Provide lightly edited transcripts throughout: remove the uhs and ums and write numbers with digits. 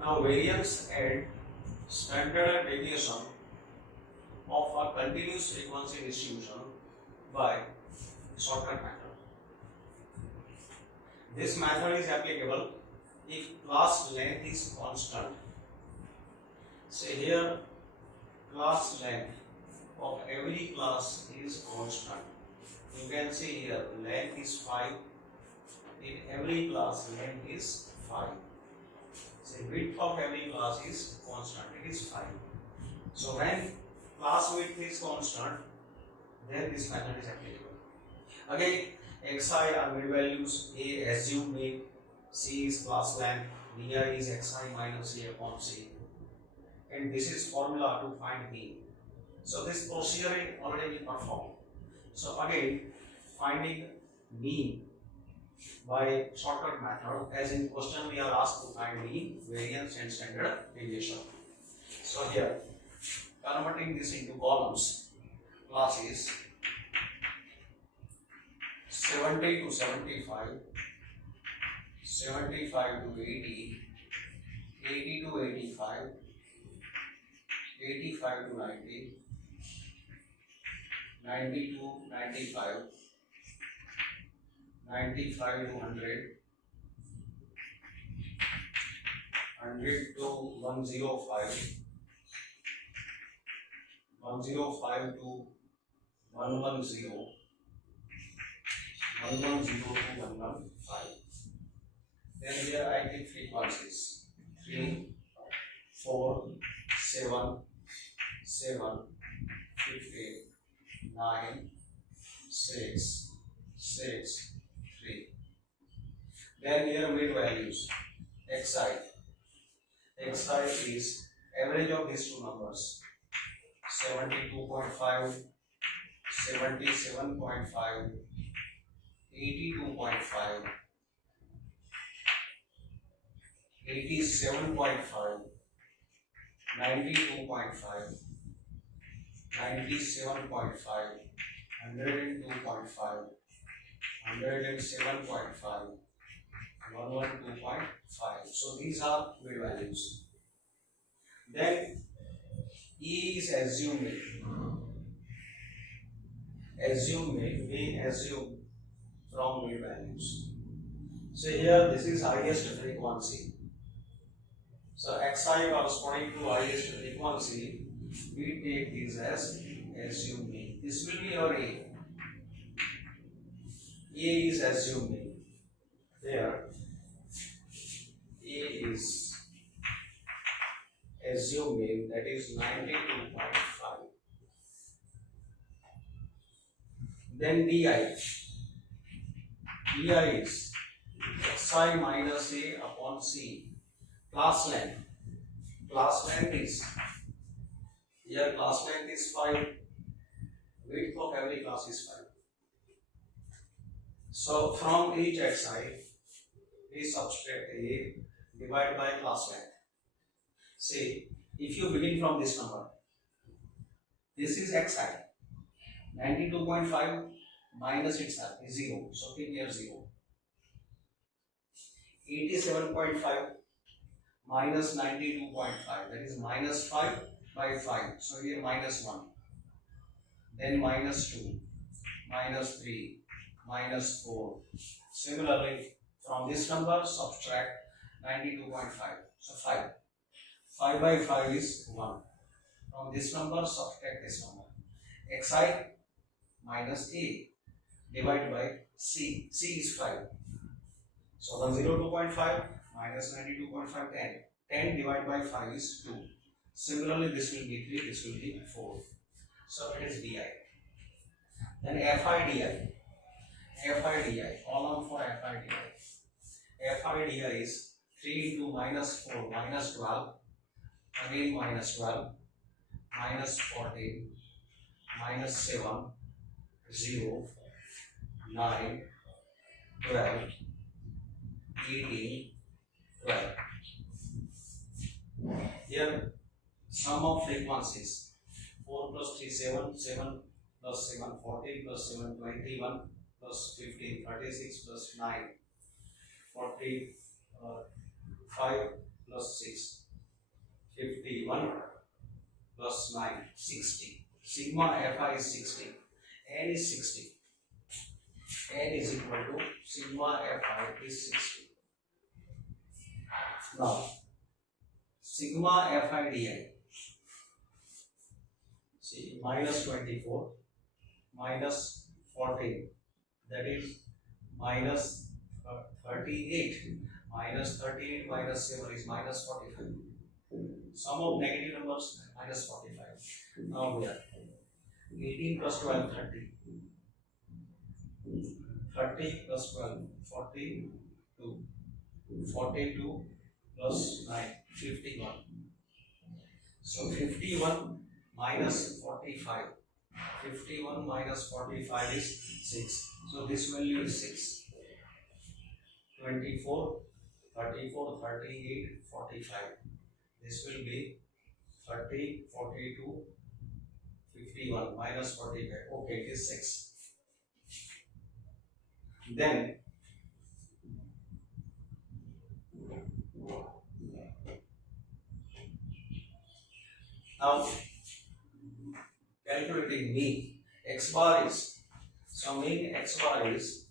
Now variance and standard deviation of a continuous frequency distribution by shortcut method. This method is applicable if class length is constant. Say here class length of every class is constant. You can see here length is 5. In every class length is 5. Say width of every class is constant. It is 5. So when class width is constant, then this method is applicable. Again, xi are mid values, a assume mean, c is class length, di is xi minus a upon c, and this is formula to find mean. So this procedure is already performed. So again, finding mean by shortcut method, as in question we are asked to find mean, variance and standard deviation. So here, converting this into columns, class is 70 to 75, 75 to 80, 80 to 85, 85 to 90, 90 to 95, 95 to 100, 100 to 105, 105 to 110, 110 to 115. Then here I give frequencies 3, 4, 7, 7, 15, 9, 6, 6, 3. Then here mid values xi. Xi is average of these two numbers 72.5, 77.5, 82.5, 87.5, 92.5, 97.5, 102.5, 107.5, 112.5. So these are mid values. Then E is assumed. We assume from mid values. So here this is highest frequency. So xi corresponding to highest frequency, we take this as assumed mean. This will be your A. A is assumed mean. There A is assumed mean, that is 92.5. Then di. Di is xi minus A upon C. Class length. Class length is, here class length is 5. Width of every class is 5. So from each xi, we subtract A divided by class length. See, if you begin from this number, this is xi. 92.5 minus itself is 0. So keep here 0. 87.5 minus 92.5, that is minus 5 by 5. So here minus 1. Then minus 2, minus 3, minus 4. Similarly, from this number subtract 92.5. So 5. 5 by 5 is 1. From this number subtract this number. xi minus A divided by C. C is 5. So 102.5 minus 92.5, 10. 10 divided by 5 is 2. Similarly, this will be 3, this will be 4. So it is di. Then FIDI. FIDI, column for FIDI. FIDI is 3 into minus 4, minus 12, again minus 12, minus 14, minus 7, 0, 9, 12, 18, 12. Here, sum of frequencies 4 plus 3, 7, 7 plus 7, 14 plus 7, 21 plus 15, 36 plus 9, 45 plus 6, 51 plus 9, 60. Sigma Fi is 60. N is 60. N is equal to sigma Fi is 60. Now, sigma Fi di. See, minus 24 minus 14, that is minus 38. Minus 38 minus 7 is minus 45. Sum of negative numbers minus 45. Now we are 18 plus 12, 30. 30 plus 12, 42. 42 plus 9, 51. So 51 minus 45. 51 minus 45 is 6. So this value is 6. 24, 34, 38, 45. This will be 30, 42, 51 minus 45. Okay, it is 6. Then now calculating mean x bar is, so mean x bar is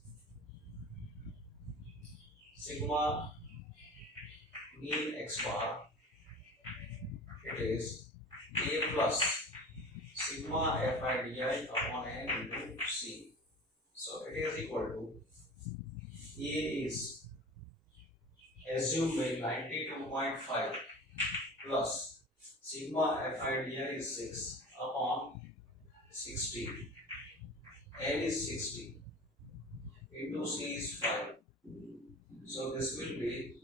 sigma mean x bar, it is a plus sigma Fi di upon n into c. So it is equal to a is assume mean 92.5 plus sigma Fi di is 6 upon 60. N is 60 into c is 5. So this will be,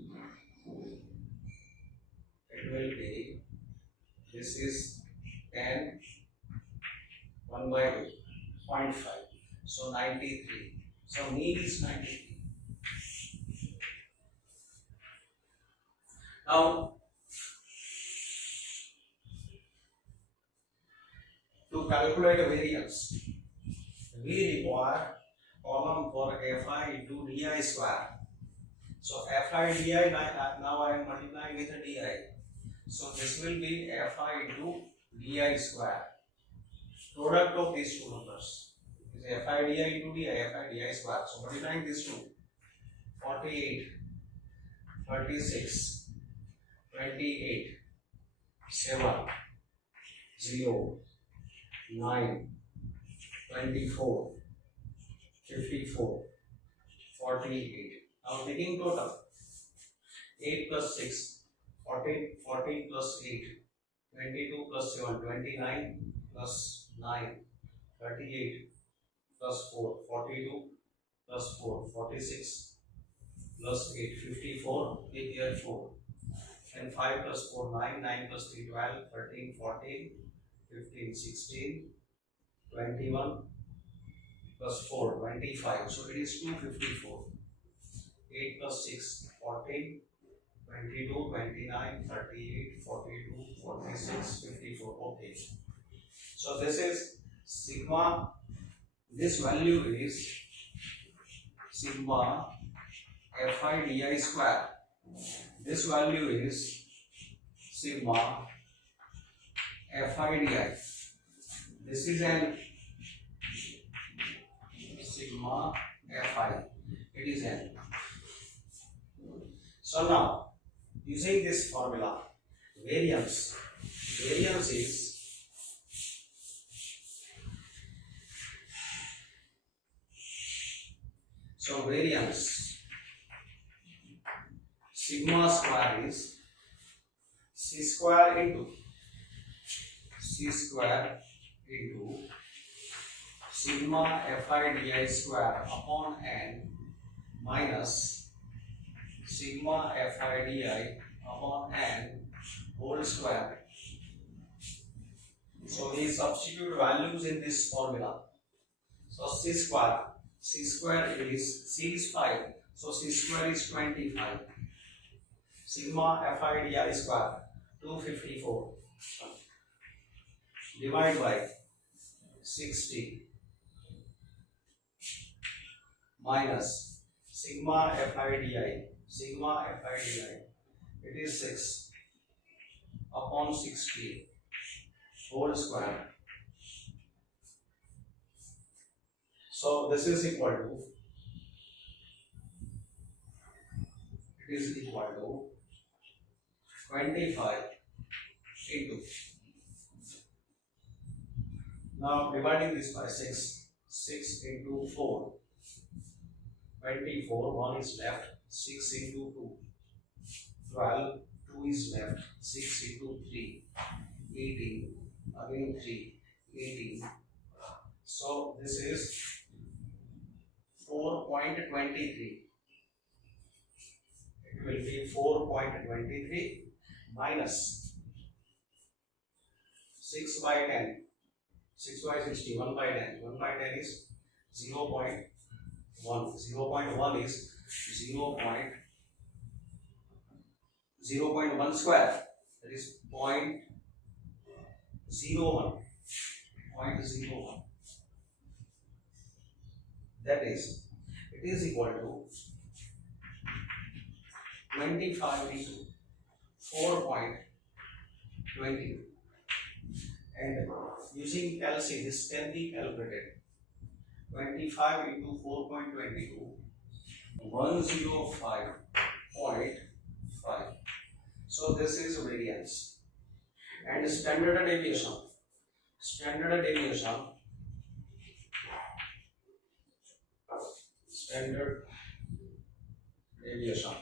this is 10, 1 by 2, 0.5. So 93. So mean is 93. Now, to calculate variance, we require column for Fi into di square. So Fi di, now I am multiplying with a di. So this will be Fi into di square. Product of these two numbers is Fi di into Fi di square. So multiplying these two, 48, 36, 28, 7, 0, 9, 24, 54, 48. Now taking total, 8 plus 6, 14, 14 plus 8, 22 plus 7, 29 plus 9, 38 plus 4, 42 plus 4, 46 plus 8, 54, take here 4. And 5 plus 4, 9, 9 plus 3, 12, 13, 14, 15, 16, 21 plus 4, 25. So it is 254. 8 plus 6, 14, 22, 29, 38, 42, 46, 54. Okay. So this is sigma, this value is sigma Fi di square. This value is sigma Fi di. This is an sigma Fi. It is n. So now, using this formula, variance is variance sigma square is c square into sigma Fi di square upon n minus sigma Fi di upon n whole square. So we substitute values in this formula. So c square is, c is 5, so c square is 25. Sigma Fi di square 254 divided by 60 minus sigma Fi di it is 6 upon 60 whole square. So this is equal to, it is equal to 25 into, now dividing this by 6, 6 into 4, 24, 1 is left, 6 into 2, 12, 2 is left, 6 into 3, 18, again 3, 18. So this is 4.23. It will be 4.23 minus 6 by 10, 6 by 60, 1 by 10. 1 by 10 is 0.1. 0.1 is 0.1 square. That is 0.01. 0.01. That is, it is equal to 25 into 4.22. And using calci, this can be calculated. 25 into 4.22, 105.5. So this is variance. And standard deviation. Standard deviation. Standard deviation.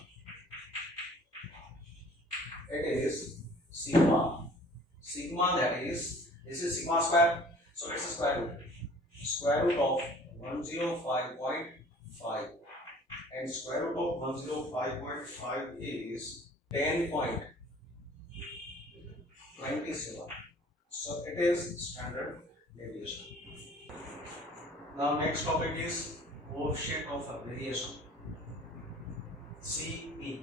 It is sigma. Sigma, that is, this is sigma square. So it's a square root. Square root of 105.5. And square root of 105.5 is 10.27. So it is standard deviation. Now next topic is coefficient of variation, CP.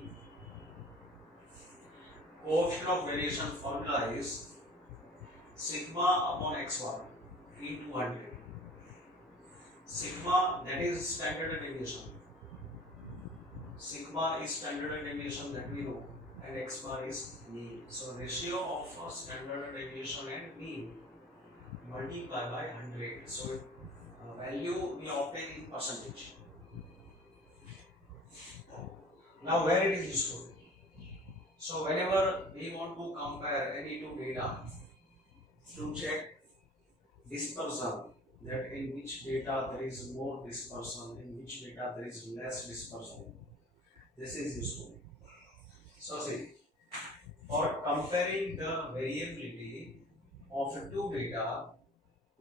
Coefficient of variation formula is sigma upon x1 into 100. Sigma, that is standard deviation. Sigma is standard deviation, that we know, and x bar is mean. So ratio of standard deviation and mean multiply by 100. So value we obtain in percentage. Now where it is useful? So whenever we want to compare any two data to check dispersion, that in which data there is more dispersion, in which data there is less dispersion, this is useful. So see, for comparing the variability of two data,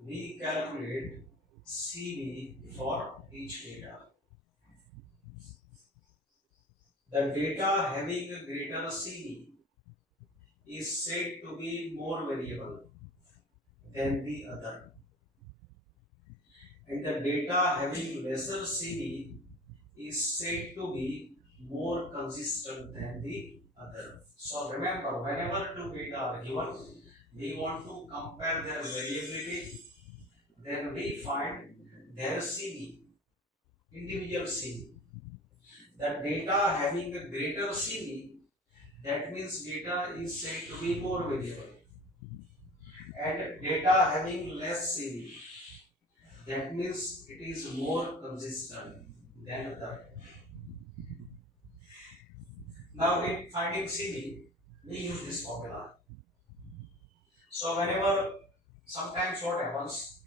we calculate CV for each data. The data having a greater CV is said to be more variable than the other, and the data having lesser CV is said to be more consistent than the other. So remember, whenever two data are given, we want to compare their variability, then we find their CV, individual CV. The data having a greater CV, that means data is said to be more variable, and data having less CV, that means it is more consistent than other. Now in finding CV, we use this formula. So whenever, sometimes what happens,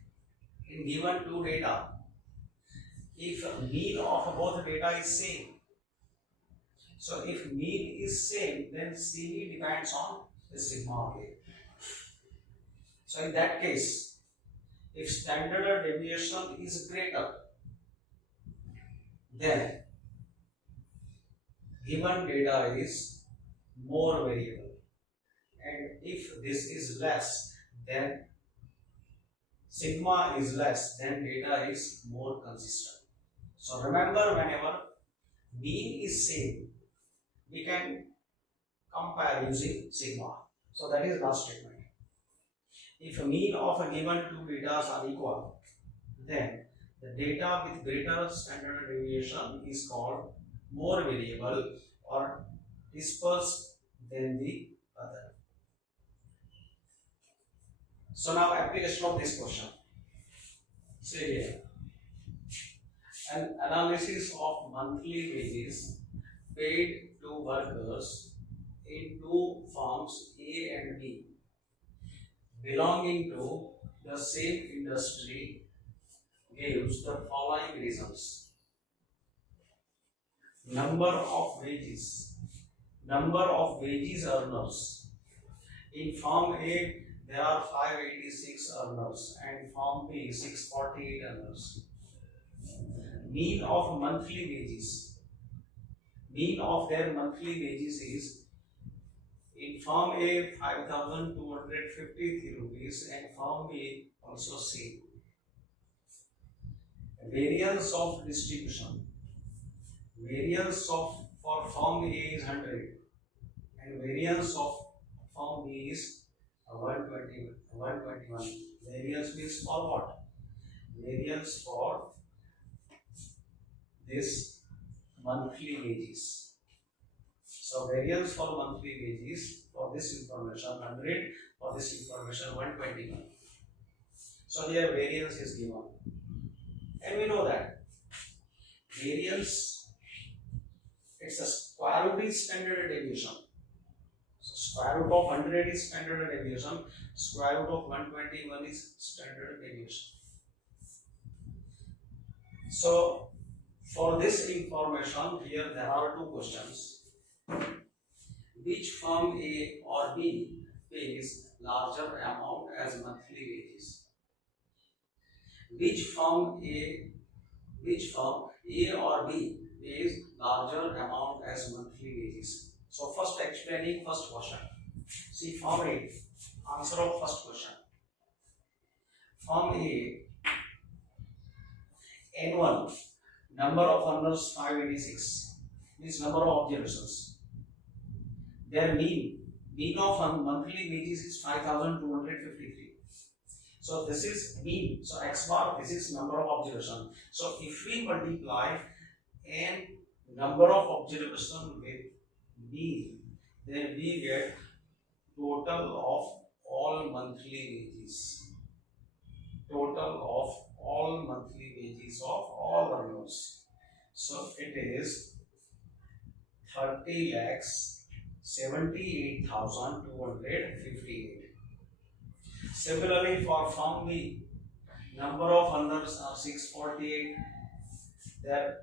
in given two data, if mean of both data is same, so if mean is same, then CV depends on the sigma k. So in that case, if standard deviation is greater, then given data is more variable, and if this is less, then sigma is less, then data is more consistent. So remember, whenever mean is same, we can compare using sigma. So that is last statement. If mean of a given two data are equal, then the data with greater standard deviation is called more variable or dispersed than the other. So now application of this question. Say here, an analysis of monthly wages paid to workers in two firms A and B belonging to the same industry gives the following results. Number of wages earners. In firm A there are 586 earners and firm B 648 earners. Mean of monthly wages. Mean of their monthly wages is in firm A 5253 rupees and firm B also same. Variance of distribution. Variance of for firm A is 100 and variance of firm B is 121. Variance means for what? Variance for this monthly wages. So variance for monthly wages for this information 100, for this information 121. So here variance is given. And we know that variance, it's a square root is standard deviation. So square root of 100 is standard deviation, square root of 121 is standard deviation. So for this information here there are two questions. Which firm A or B pays larger amount as monthly wages? Which firm A or B pays larger amount as monthly wages? So first explaining first question. See firm A, answer of first question. Firm A, N1, number of earners 586, means number of observations. Their mean of monthly wages is 5253. So this is mean. So x bar, this is number of observation. So if we multiply n number of observation with b, then we get total of all monthly wages. Total of all monthly wages of all earners. So it is 30 lakhs 78,258. Similarly, for firm B, number of earners are 648. Their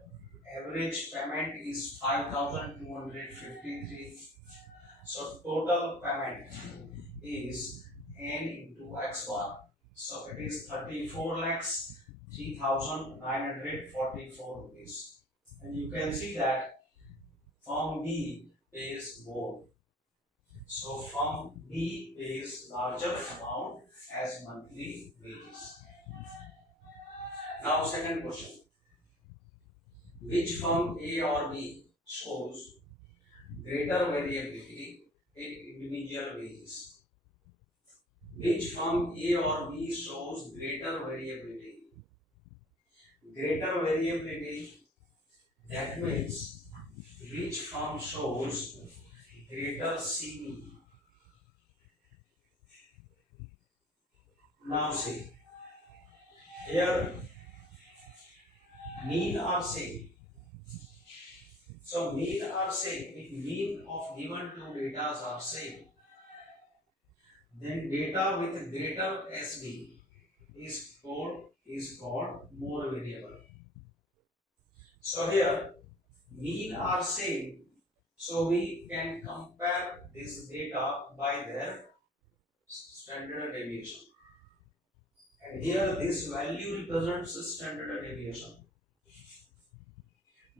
average payment is 5,253. So total payment is n into x bar. So it is 34 lakhs 3,944 rupees. And you can see that firm B pays more. So firm B pays larger amount as monthly wages. Now second question. Which firm A or B shows greater variability in individual wages? Which firm A or B shows greater variability? Greater variability, that means which firm shows greater CV. Now see, here mean are same. So mean are same. If mean of given two data are same, then data with greater SB is called more variable. So here mean are same. So we can compare this data by their standard deviation. And here this value represents standard deviation.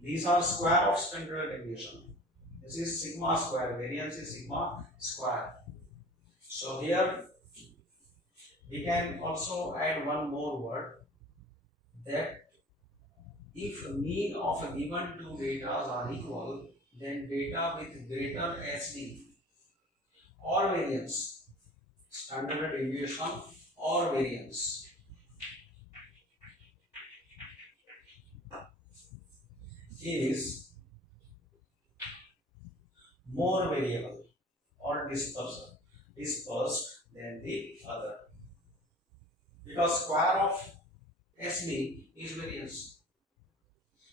These are square of standard deviation. This is sigma square, variance is sigma square. So here we can also add one more word, that if mean of a given two data are equal, then data with greater SD or variance, standard deviation or variance, is more variable. or dispersed than the other, because square of SB is variance.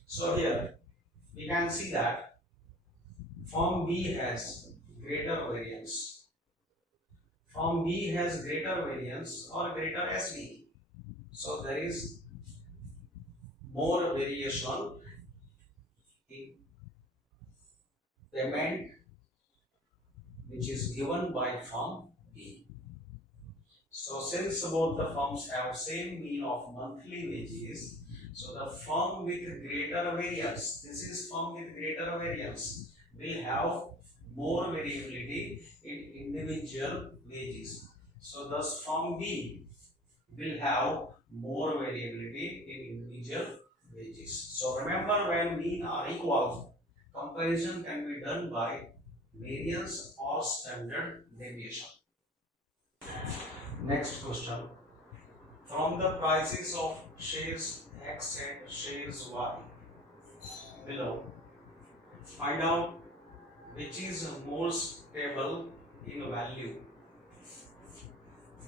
So here we can see that firm B has greater variance. Firm B has greater variance or greater SB. So there is more variation in payment which is given by firm B. So since both the firms have same mean of monthly wages, so the firm with greater variance, this is firm with greater variance, will have more variability in individual wages. So thus firm B will have more variability in individual wages. So remember, when mean are equal, comparison can be done by variance or standard deviation. Next question. From the prices of shares X and shares Y below, find out which is more stable in value.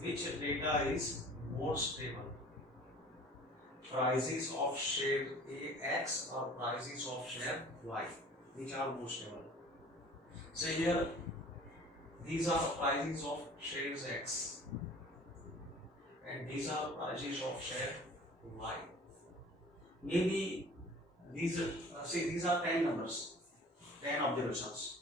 Which data is more stable? Prices of share X or prices of share Y? Which are more stable? So here, these are prices of shares X and these are prices of share Y. Maybe these are 10 numbers, 10 observations.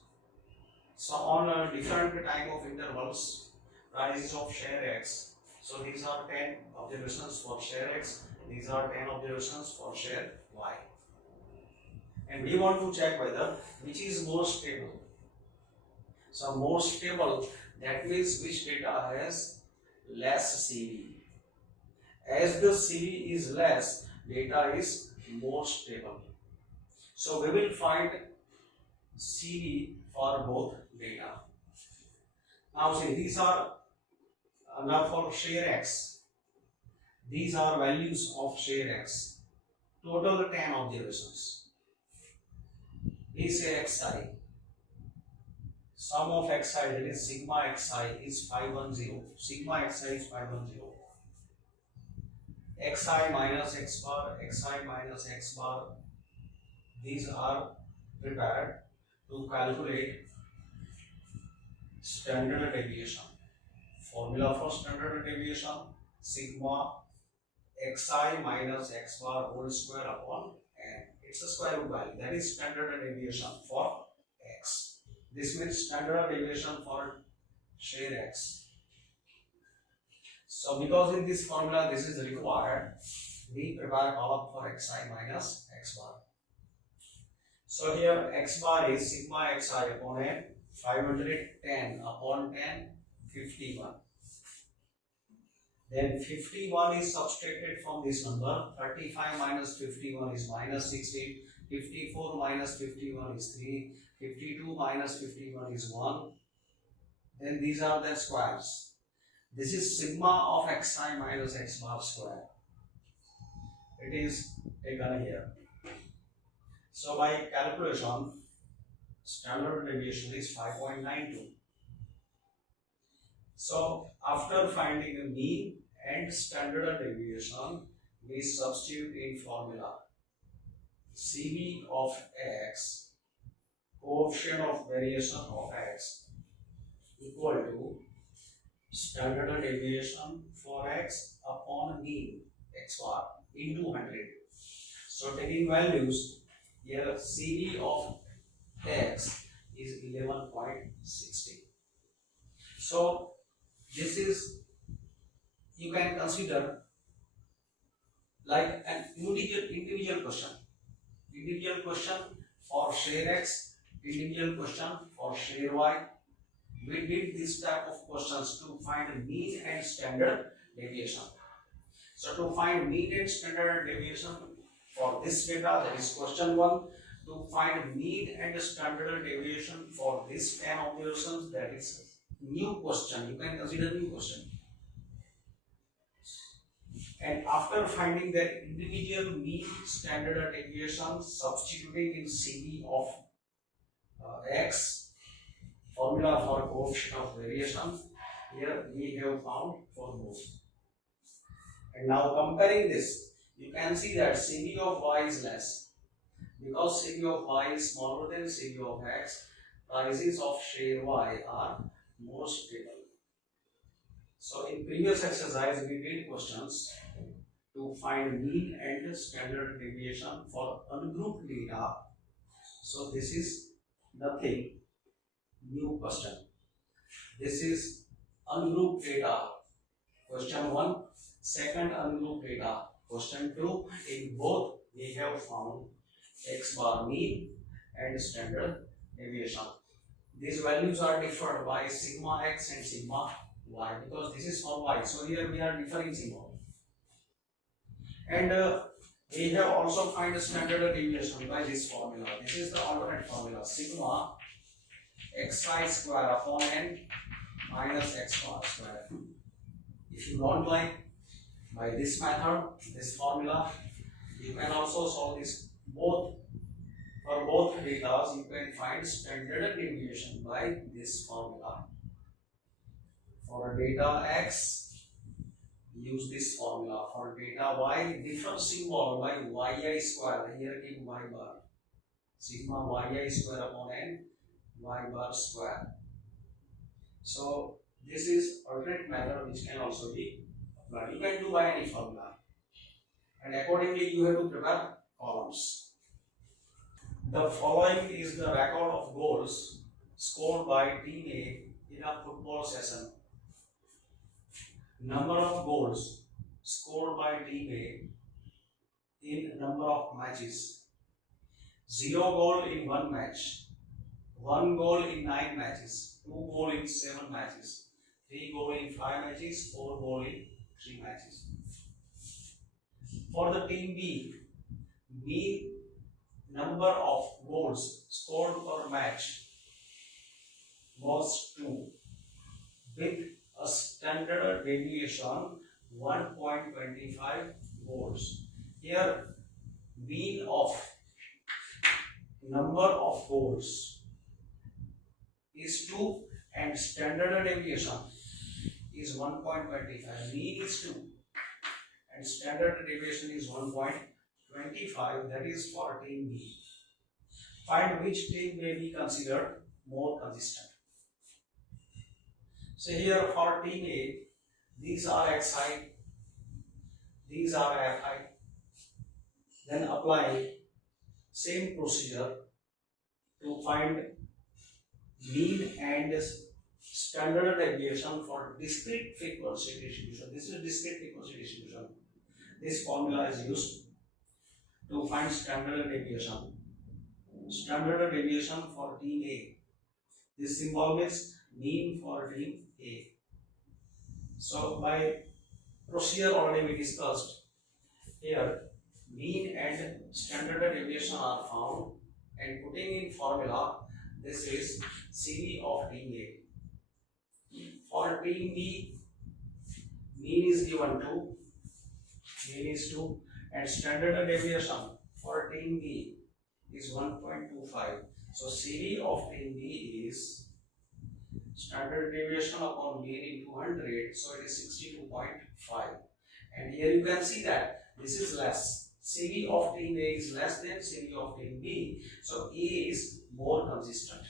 So on different time of intervals, prices of share X. So these are 10 observations for share X. These are 10 observations for share Y. And we want to check whether which is more stable. So more stable, that means which data has less CV. As the CV is less, data is more stable. So we will find CV for both data. Now see, these are now for share X. These are values of share X. Total 10 observations. We say Xi. Sum of Xi, that is sigma Xi, is 510. Sigma Xi is 510. Xi minus X bar, Xi minus X bar. These are prepared to calculate standard deviation. Formula for standard deviation: sigma Xi minus X bar whole square upon n. It's a square root value. That is standard deviation for X. This means standard deviation for share X. So because in this formula this is required, we prepare column for Xi minus X bar. So here X bar is sigma Xi upon n, 510 upon 10, 51. Then 51 is subtracted from this number. 35 minus 51 is minus 16. 54 minus 51 is 3. 52 minus 51 is 1. Then these are the squares. This is sigma of Xi minus X bar square. It is taken here. So by calculation, standard deviation is 5.92. So after finding the mean and standard deviation, we substitute in formula CV of X, coefficient of variation of X, equal to standard deviation for X upon mean X bar into 100. So taking values, here CV of X is 11.60. So this is, you can consider like an individual question. Individual question for share X, individual question for share Y. We did this type of questions to find mean and standard deviation. So to find mean and standard deviation for this data, that is question 1. To find mean and standard deviation for this 10 observations, that is new question. You can consider new question. And after finding that individual mean standard deviation, substituting in CV of X, formula for coefficient of variation. Here we have found for both. And now comparing this, you can see that CV of y is less. Because CV of y is smaller than CV of x, prices of share y are more stable. So in previous exercise, we did questions to find mean and standard deviation for ungrouped data. So this is nothing new question. This is ungrouped data. Question 1, second ungrouped data. Question 2, in both we have found x bar mean and standard deviation. These values are differed by sigma x and sigma y because this is for y. So here we are differing symbol. And we have also find standard deviation by this formula. This is the alternate formula, sigma xi square upon n minus x bar square. If you don't like by this method, this formula, you can also solve this both. For both data, you can find standard deviation by this formula. For data x, use this formula. For data y, different symbol by yi square. Here give y bar. Sigma yi square upon n y bar square. So this is alternate method which can also be applied. You can do by any formula. And accordingly, you have to prepare columns. The following is the record of goals scored by Team A in a football session. Number of goals scored by Team A in number of matches. 0 goal in 1 match, 1 goal in 9 matches, 2 goal in 7 matches, 3 goal in 5 matches, 4 goal in 3 matches. For the Team B, mean number of goals scored per match was 2 with a standard deviation 1.25 goals. Here mean of number of goals is 2 and standard deviation is 1.25. Mean is 2 and standard deviation is 1.25. That is for Team B. Find which team may be considered more consistent. So here for Team A, these are xi, these are fi. Then apply same procedure to find mean and standard deviation for discrete frequency distribution. This is discrete frequency distribution. This formula is used to find standard deviation. Standard deviation for Team A. This symbol is mean for Team A. So by procedure already we discussed. Here mean and standard deviation are found, and putting in formula, this is CV of Team A. For Team B, mean is given 2, mean is 2, and standard deviation for Team B is 1.25. So CV of Team B is standard deviation upon mean into 100, so it is 62.5. And here you can see that this is less. CV of Team A is less than CV of Team B, so A is more consistent.